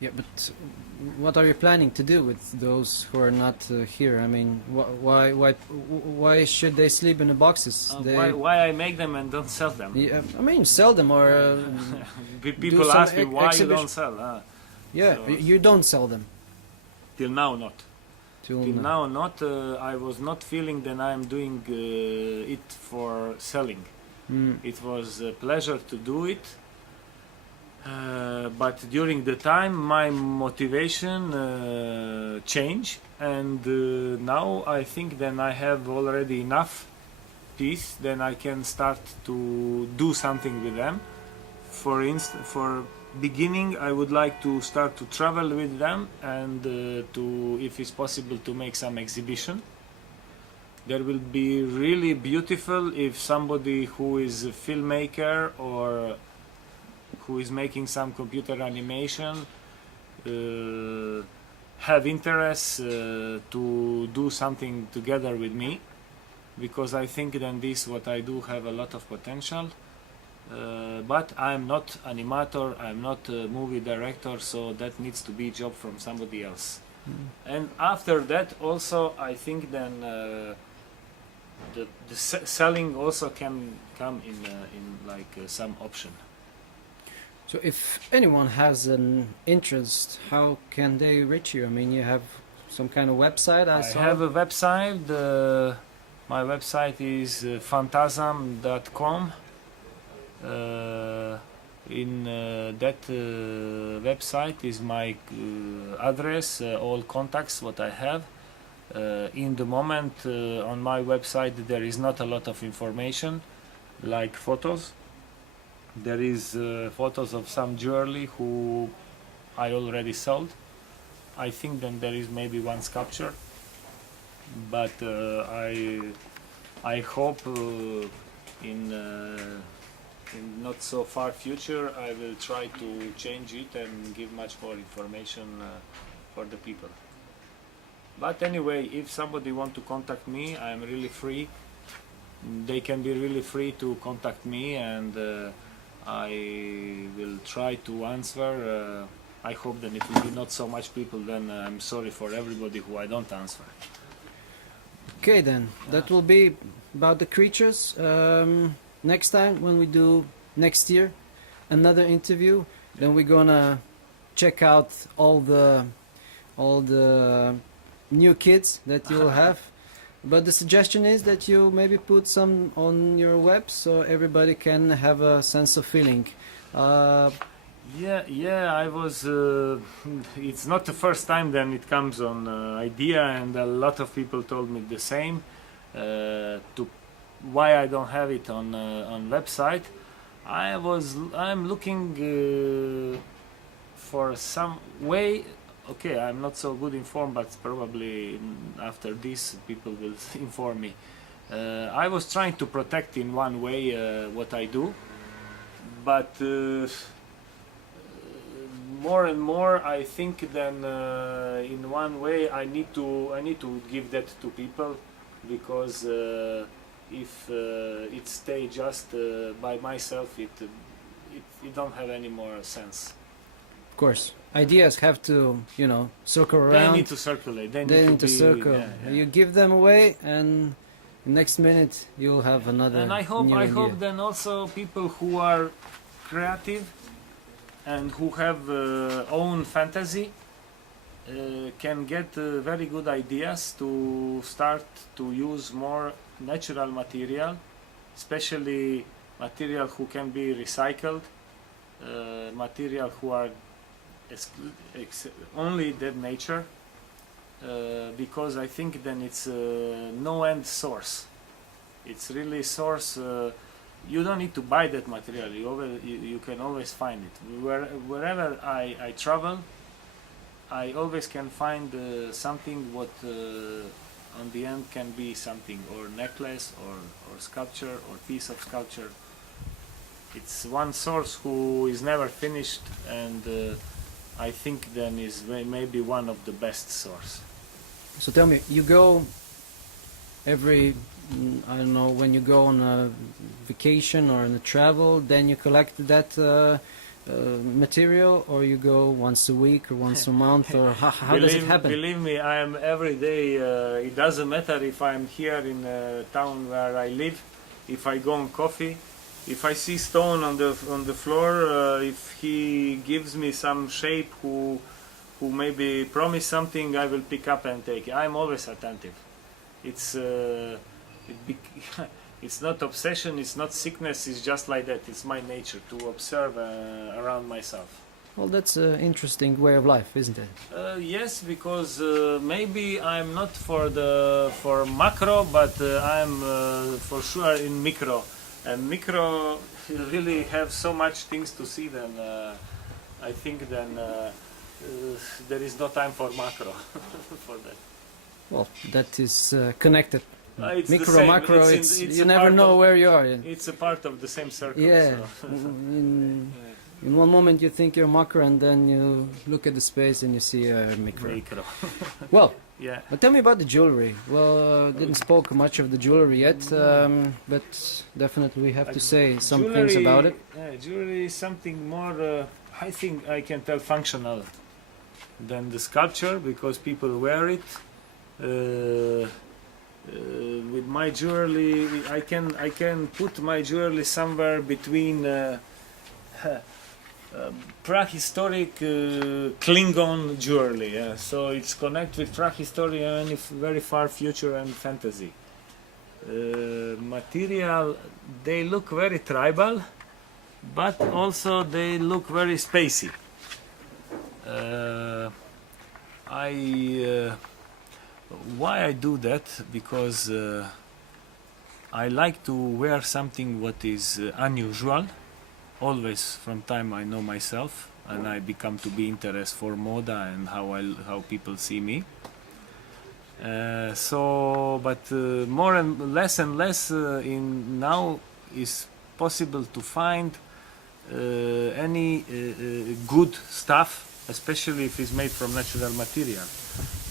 Yeah, but what are you planning to do with those who are not here? I mean, why should they sleep in the boxes? Why I make them and don't sell them? Yeah, I mean, sell them or People ask me why you don't sell. Yeah, so, you don't sell them. Till now, not. Till now, not. I was not feeling that I am doing it for selling. It was a pleasure to do it. But during the time my motivation changed, and now I think then I have already enough peace, then I can start to do something with them. For beginning, I would like to start to travel with them and to, if it's possible, to make some exhibition. There will be really beautiful if somebody who is a filmmaker or who is making some computer animation have interest to do something together with me, because I think then this what I do have a lot of potential. But I'm not animator, I'm not a movie director, so that needs to be a job from somebody else. And after that also I think then the selling also can come in like some option. So if anyone has an interest, how can they reach you? I mean, you have some kind of website? I have a website. My website is phantasm.com. In that website is my address, all contacts what I have. In the moment on my website there is not a lot of information like photos. There is photos of some jewelry who I already sold. I think then there is maybe one sculpture, but I hope in not so far future I will try to change it and give much more information for the people. But anyway, if somebody want to contact me, I am really free. They can be really free to contact me, and I will try to answer. I hope that it will be not so much people, then I'm sorry for everybody who I don't answer. Okay then, that will be about the creatures. Next time when we do next year another interview, then we're gonna check out all the new kids that you'll have. But the suggestion is that you maybe put some on your web so everybody can have a sense of feeling. Yeah, I was. It's not the first time then it comes on idea, and a lot of people told me the same. Why I don't have it on website? I'm looking for some way. Okay, I'm not so good informed, but probably after this people will inform me. I was trying to protect in one way what I do, but more and more I think then in one way I need to give that to people, because if it stay just by myself, it don't have any more sense. Of course, ideas have to, circle around. They need to circulate. They need to circle. Yeah. You give them away, and the next minute you'll have another. And I hope then also people who are creative and who have own fantasy can get very good ideas to start to use more natural material, especially material who can be recycled, material who are only that nature, because I think then it's no end source. It's really source. You don't need to buy that material. You can always find it wherever I travel. I always can find something what on the end can be something, or necklace, or sculpture, or piece of sculpture. It's one source who is never finished, and I think then is maybe one of the best source. So tell me, you go every, I don't know, when you go on a vacation or on a travel, then you collect that material, or you go once a week or once a month, or how does it happen? Believe me, I am every day. It doesn't matter if I'm here in a town where I live, if I go on coffee, if I see stone on the floor, if he gives me some shape who maybe promise something, I will pick up and take it. I'm always attentive. It's it's not obsession, it's not sickness, it's just like that. It's my nature to observe around myself. Well, that's an interesting way of life, isn't it? Yes, because maybe I'm not for macro, but I'm for sure in micro. And micro really have so much things to see. Then I think then there is no time for macro for that. Well, that is connected. It's Micro, the same. macro, it's you a never part know of, where you are. It's a part of the same circle. Yeah. So. In one moment you think you're macro, and then you look at the space and you see a micro. Micro. Well, Yeah. but tell me about the jewelry. Well, didn't spoke much of the jewelry yet, but definitely we have to say some things about it. Jewelry is something more, I think I can tell, functional than the sculpture, because people wear it. With my jewelry, I can put my jewelry somewhere between prehistoric Klingon jewelry. So it's connected with prehistory and very far future and fantasy. Material, they look very tribal, but also they look very spacey. Why I do that? Because I like to wear something what is unusual. Always, from time I know myself, and I become to be interested for moda and how people see me. But more and less in now is possible to find any good stuff, especially if it's made from natural material.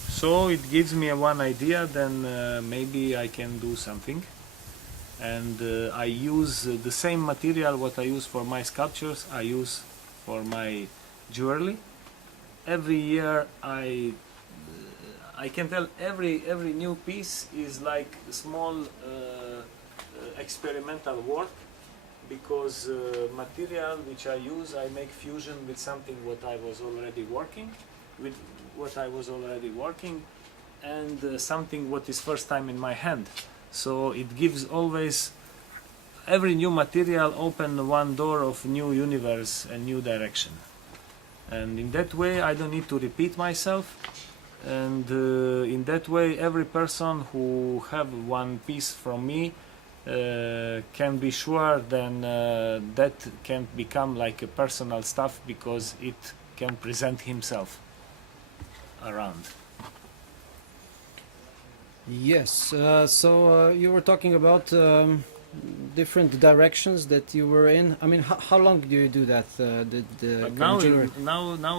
So it gives me one idea, then maybe I can do something. And I use the same material what I use for my sculptures, I use for my jewelry. Every year I can tell every new piece is like a small experimental work, because material which I use, I make fusion with something what I was already working with, and something what is first time in my hand. So it gives always, every new material open one door of new universe and new direction. And in that way I don't need to repeat myself. And in that way every person who have one piece from me can be sure then that can become like a personal stuff, because it can present himself around. Yes, so you were talking about different directions that you were in. I mean, how long do you do that? Now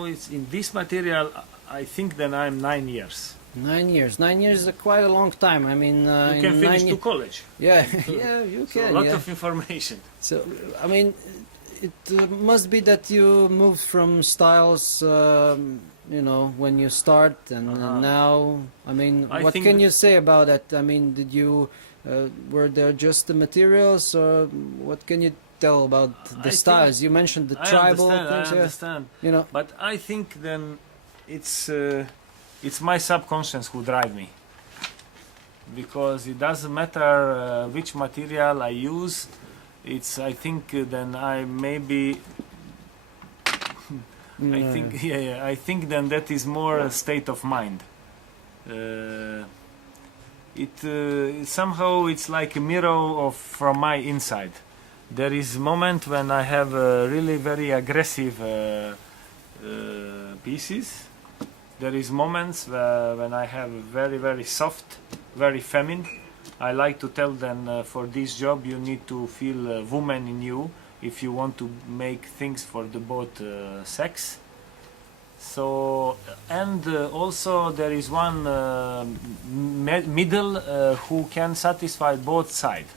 it's in this material. I think that I'm 9 years. 9 years. 9 years is quite a long time. I mean, you can finish to college. Yeah, yeah, you can. So a lot of information. So, I mean, it must be that you moved from styles, you know, when you start and now. I mean, what can you say about that? I mean, did you were there just the materials, or what can you tell about the styles? You mentioned the tribal things. I understand. You know, but I think then it's my subconscious who drive me, because it doesn't matter which material I use. It's, I think then I maybe I think then that is more a state of mind. Somehow it's like a mirror from my inside. There is moment when I have really very aggressive pieces. There is moments when I have very, very soft, very feminine. I like to tell them for this job you need to feel a woman in you if you want to make things for the both sex. So, and also there is one middle who can satisfy both sides.